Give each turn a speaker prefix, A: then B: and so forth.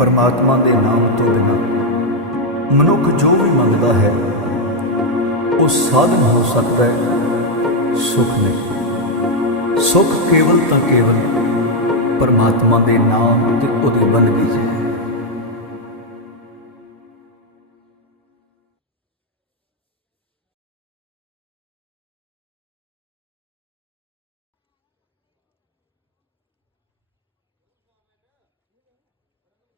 A: ਪਰਮਾਤਮਾ ਦੇ ਨਾਮ ਤੋਂ ਬਿਨਾਂ। ਮਨੁੱਖ ਜੋ ਵੀ ਮੰਗਦਾ ਹੈ, ਉਹ ਸਾਧਨ ਹੋ ਸਕਦਾ ਹੈ, ਸੁਖ ਨਹੀਂ ਸੁਖ ਕੇਵਲ ਤਾਂ ਕੇਵਲ ਪਰਮਾਤਮਾ ਦੇ ਨਾਮ ਤੇ ਉਹਦੇ ਬੰਦਗੀ 'ਚ ਹੈ।